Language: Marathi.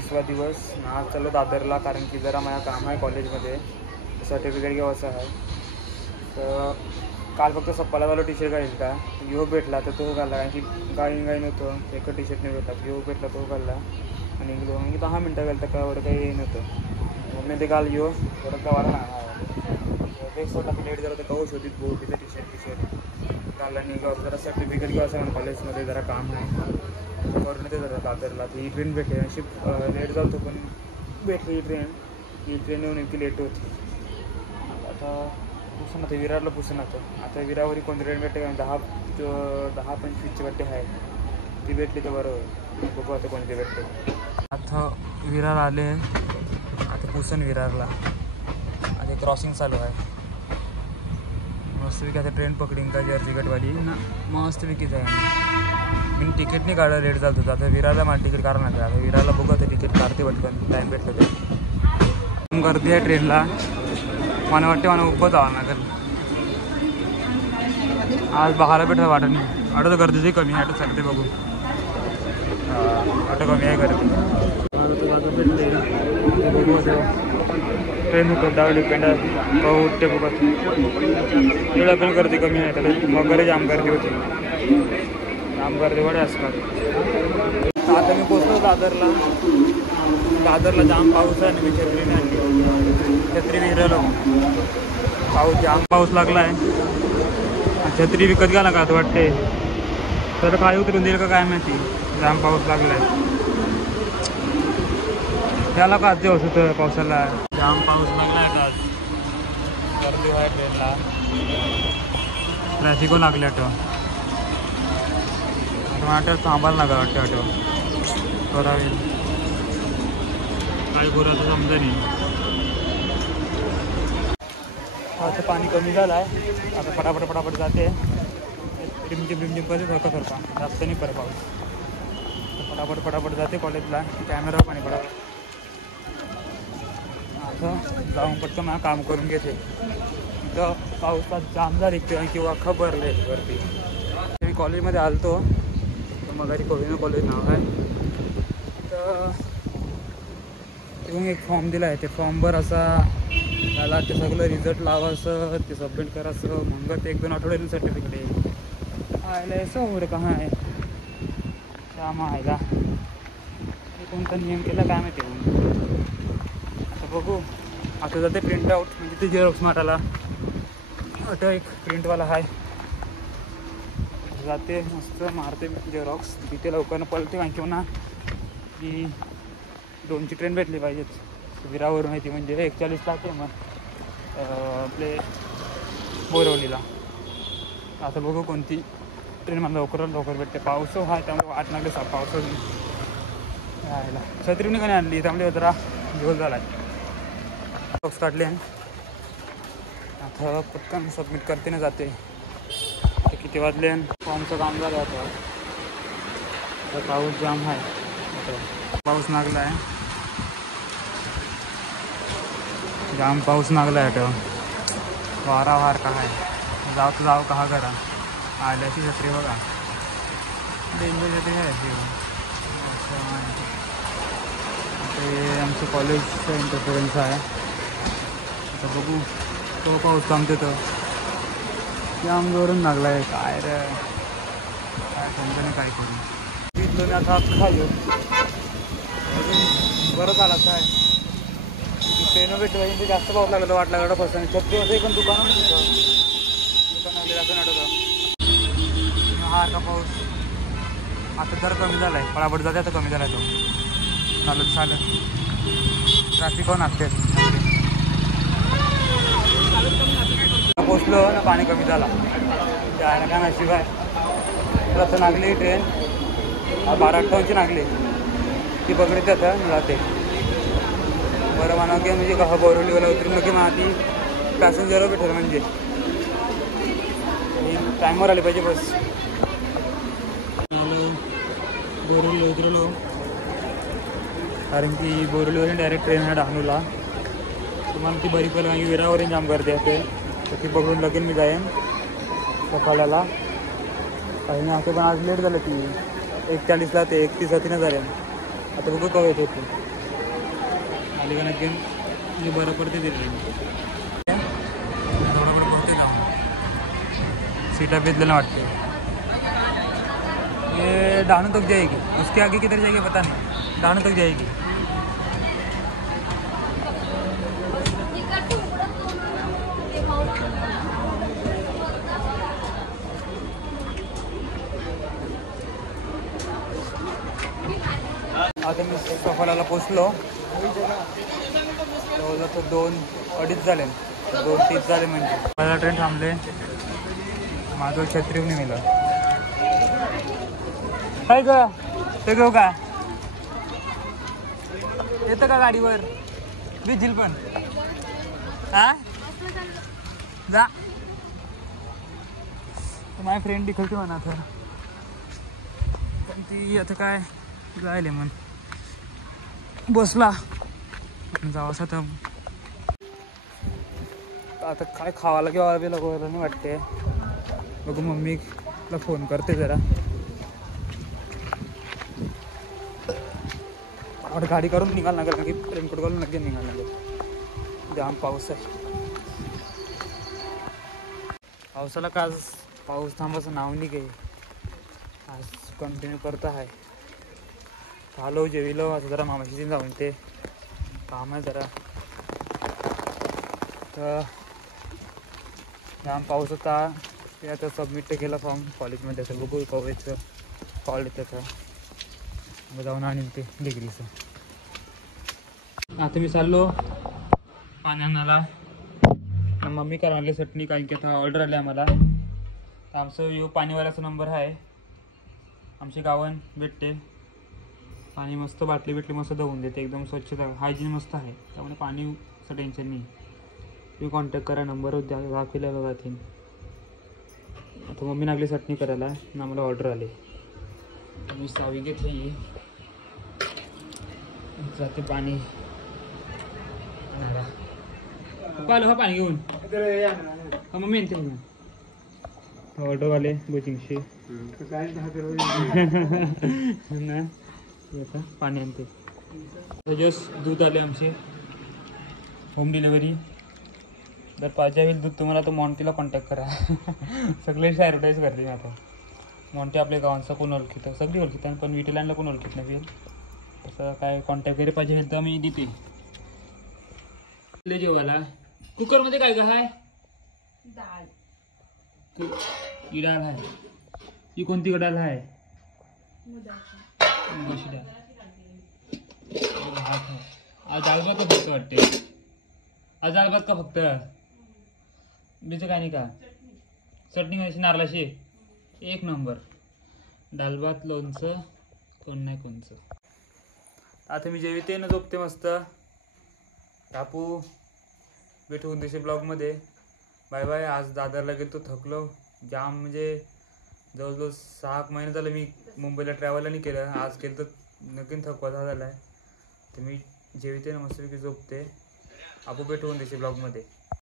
20वा दिवस. आज चाललो दादरला कारण की जरा माझं काम आहे कॉलेजमध्ये, सर्टिफिकेट घ्यायचं आहे. तर काल फक्त सप्पाला झालो टी शर्ट घालील का यो भेटला तर तो घालला, कारण की काही नव्हतं, एक टी शर्ट नाही भेटला. यो भेटला तो घालला आणि गेलो. म्हणजे 10 मिनटं घालतं का एवढं काही नव्हतं. मग मी ते घाल यो परत गावाला नाही एक सोडा लेट झालं तर कवच होती भाऊ तिथं टी शर्ट घालला नाही. जरा सर्टिफिकेट घ्यायचं म्हणून कॉलेजमध्ये जरा काम आहे करून ते जरा दादरला. ही ट्रेन भेटली अशी लेट झालं पण भेटली ही ट्रेन येऊन इतकी लेट होती. आता पुसून आता विरारला पुसून आता विरावरी कोणती ट्रेन भेटते का 10-25ची वाटते आहे ती भेटली तर बरोबर. बघू आता कोणती भेटते. आता विरार आले, आता पुसून विरारला आता क्रॉसिंग चालू आहे. मस्तपैकी आता ट्रेन पकडीन का चर्चगेटवाली ना, मस्तपैकीच आहे. मी तिकीट नाही काढलं, लेट झालं होतं. आता विरारला मला तिकीट काढणार नाही. आता विरारला बघू आता तिकीट काढते पटकन टाईम भेटलं ते. गर्दी आहे ट्रेनला, मला वाटते मला उभं जावं लागेल. आज बघायला भेटलं वाटत नाही. ऑटो तर गर्दीची कमी आहे, ऑटो चालते बघू. ऑटो कमी आहे गर्दी. बघू ट्रेन डाव डिपेंड आहे उठते बघत तेवढं पण गर्दी कमी आहे. त्याला मग जाम गर्दी होती, जाम गर्दी वडे असतात. आता मी पोचलो दादरला जाम पाऊस आहे आणि मी छत्रीने आणली. छत्री विरलो, जाम पाऊस लागला आहे. छत्री विकत घ्यायला का वाटते तर काय उतरून देईल का काय माहिती. जाम पाऊस लागला आहे त्याला का आज दिवस होतं पावसाला. जाम पाऊस लागला आहे का आज, गर्दी आहे ट्रेनला, ट्रॅफिक लागले. ऑटो थांबायला लागा वाटते. ऑटो करावे काय करू आता समजा नाही. आता पाणी कमी झालं आहे, आता फटाफट जाते. रिमझिम करते सारखा जास्त नाही पडे पाऊस. फटाफट जाते कॉलेजला. कॅमेरा पाणी पडा असं जाऊन पटकन मला काम करून घेते. तर पावसात जाम झाली किंवा खबरले वरती. मी कॉलेजमध्ये आलतो तर मग कोविना कॉलेज नाव आहे. तर तिथून एक फॉर्म दिला आहे, ते फॉर्मवर असा त्याला ते सगळं रिझल्ट लावायचं, ते सबमिट करायचं. मग ते 1-2 आठवड्याने सर्टिफिकेट येईल. आयला असं हो रे का आहे काम आयला. कोणता नियम केला काय माहिती. आता बघू. आता जाते प्रिंट आउट, म्हणजे ते झेरॉक्स मारायला. आता एक प्रिंटवाला आहे, जाते मस्त मारते झेरॉक्स. तिथे लवकर पळते कारण की ना की 2ची ट्रेन भेटली पाहिजेत विरावरून माहिती, म्हणजे 41 लागते मग आपले बोरवलीला. आता बघू कोणती ट्रेन मला लवकर भेटते. पाऊस आहे त्यामुळे वाट लागले पाऊस यायला. छत्रीने कोणी आणली त्यामुळे जरा झोल झाला आहे. बॉक्स काढले आता पटकन सबमिट करते ना जाते. ते किती वाजले फॉर्मचं काम झालं आता. पाऊस जाम आहे, पाऊस लागला आहे, जाम पाऊस लागला आहे. वार का आहे, जाऊ कहा करा. आल्याची छत्री बघा, डेंजर छत्री आहे. ते आमचं कॉलेजचं इंटरफरन्स आहे. आता बघू तो पाऊस थांबते तर जाम जोरून लागला आहे. काय रे काय समजा काय करू. तिथलं मी आता खाल्लो बरं चालत आहे. ट्रेन भेटलं जास्त पाऊस लागला वाट लागला फसं छत्री असं पण दुकान लागले जातं नाटक. हा का पाऊस आता जर कमी झाला आहे, पळापट जाते आता कमी झाला आहे. तो चालत ट्रॅफिक होऊन असते. पोचलो ना पाणी कमी झाला त्याला काय नशीब आहे. तर आता लागली ट्रेन 12-58ची लागली ती पकडते आता जाते. बरं म्हणा की म्हणजे का बोरवलीवाला उतरून की मग ती पॅसेंजर भेटेल, म्हणजे टायमवर आली पाहिजे बस. बोरवली उतरलो कारण की बोरवलीवरून डायरेक्ट ट्रेन आहे डहाणूला. तुम्हाला ती बरी पडलं कारण की विरावरून जाम गर्दी असते. तर ती बघून लगेन मी जाईन सकाळला. काही नाही असं पण आज लेट झालं. ती 41ला ते 31 झाले. आता बघू कवा येते ती. झाली का नक्की म्हणजे बरं पडते ते थोडं पडते जाऊन सीटा बेचलेला वाटते ये डानू तक जाएगी उसके आगे किधर जाएगी पता नहीं डानू तक जाएगी आता मी सफाळ्याला पोचलो जवळजवळ तर 2-2:30 झाले 2:30 झाले म्हणजे मला ट्रेन थांबले माझं छत्री नाही मिळालं काय ग ते घेऊ का येतं का गाडीवर भिजील पण हा जा माझी फ्रेंड दिखलती म्हणा तर पण ती आता काय जायले म्हण बसला जावं असं तर आता काय खावायला किंवा बी लगवायला नाही वाटते बघू मम्मीला फोन करते जरा और गाडी करून निघाल लागेल कारण की रेनकोट घालून नक्की निघाल लागेल जाम पाऊस आहे पावसाला का आज पाऊस थांबायचं नाव नाही घे आज कंटिन्यू करत आहे खालो जेविलो आता जरा मामाशी जाऊन ते काम आहे जरा तर जाम पाऊस होता ते आता सबमिट केलं फॉर्म कॉलेजमध्ये असं बघू कॉलेजचं कॉल येतं तर मग जाऊन आणीन ते डिग्रीचं आता मी चाललो पाण्याला मम्मी करायला चटणी काही की आता ऑर्डर आली आम्हाला तर आमचं यो पाणीवाल्याचा नंबर आहे आमची गावन भेटते पाणी मस्त बाटली बिटली मस्त धुवून देते एकदम स्वच्छता हायजीन मस्त आहे त्यामुळे पाणीचं टेन्शन नाही तुम्ही कॉन्टॅक्ट करा नंबरवर द्या दाखवल्या बघा तीन आता मम्मी लागली चटणी करायला ना आम्हाला ऑर्डर आले मी सावी घेतली जाते पाणी पालो हा पाणी घेऊन हा मम्मी येते ऑर्डर आले बुचिंगशी ना आता पाणी आणते जस्ट दूध आले आमचे होम डिलेवरी जर पाहिजे होईल दूध तुम्हाला तर मॉन्टीला कॉन्टॅक्ट करा सगळ्याशी ॲडव्हर्टाईज करते मी आता मॉन्टी आपल्या गावांचा कोण ओळखीतं सगळी ओळखीतं पण विटीलँडला कोण ओळखीत नाही तसं काय कॉन्टॅक्ट वगैरे पाहिजे तर मी देते जेवायला कुकरमध्ये काय का आहे डाळ ही डाळ आहे ही कोणती डाळ आहे आज डाळ भात का फक्त वाटते आज डाळ भात का फक्त बीचं काय नाही का चटणी कशी नारळाची एक नंबर डाळ भात लोणचं कोण नाही कोणचं आता मी जेविते ना झोपते मस्त टापू भेटू उद्देशी ब्लॉगमध्ये बाय बाय आज दादरला गेलो थकलो जाम म्हणजे जवळजवळ 6 महिने झालं मी मुंबईला ट्रॅव्हल नाही केलं आज केलं तर नक्कीच थकवा झाला आहे तर मी जेविते ना मस्तपैकी झोपते आपू भेटू उद्देशी ब्लॉगमध्ये